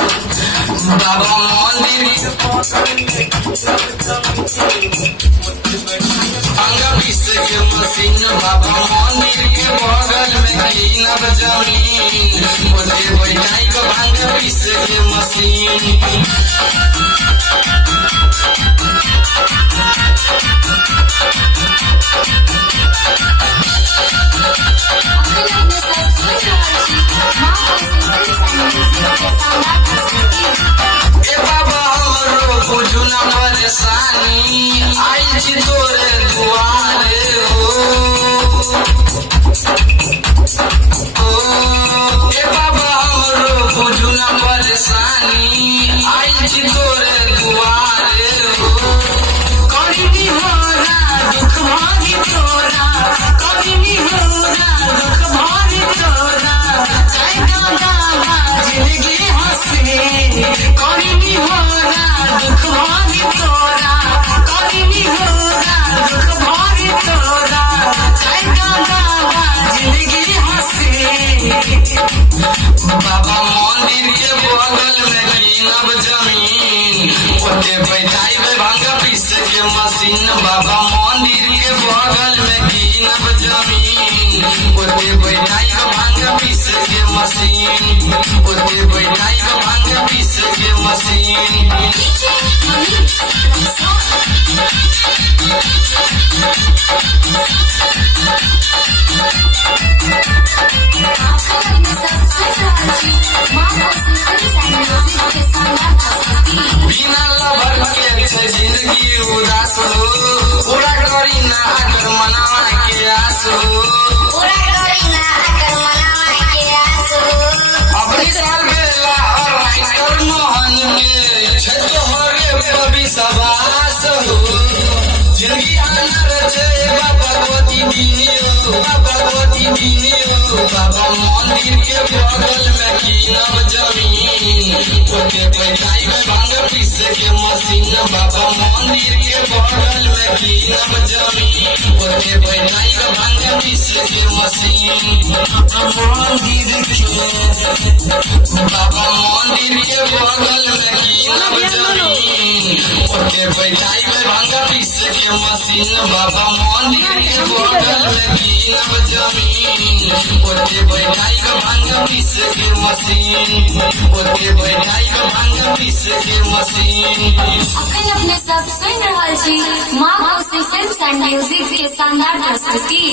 बाबा मंदिर भांग पीस के मशीन बाबा मंदिर के बगल में कीनब जमीन बोले बैठाई को भांग पीस के मशीन आई छी तोरे दुआरे हो ए बाबा हमरो बुझू ना परेशानी आई छी तोरे दुआरे हो कभी भी हो ना दुख भागी तोरा कभी भी हो ना दुख भागी तोरा चाहे गाना जिंदगी हंसे कभी भी हो ना दुख भागी तोरा कभी भी हो ना दुख भागी तोरा चाहे गाना जिंदगी हंसे बाबा मंदिर के बगल में कीनब जमीन ओते बैठाई भांग पीस के मशीन बाबा मंदिर के बगल में कीनब जमीन ओते बैठाई भांग पीस के मशीन ओते बैठाई भांग पीस के मशीन बिना लवर के जिंदगी उदास हो पूरा करी ना आकर मनावा के आस हो अपनी साल बेला और राइटर मोहन के तोहरे कवि सबास हो जिंदगी आनर छे भगवती दीनियो बाबा मंदिर के बगल में कीनब जमीन ओते बैठाई भांग पीस के मशीन बाबा मंदिर के बगल में कीनब जमीन ओते बैठाई भांग पीस के मशीन मंदिर के बाबा मंदिर के बगल में कीनब जमीन ओते बैठाई भांग पीस के मशीन बाबा मंदिर के बगल में कीनब जमीन ओते बैठाई भांग पीस के मशीन ओते बैठाई भांग पीस के मशीन अपने सब सुन रहल छी माँ म्यूजिक के शानदार प्रस्तुति।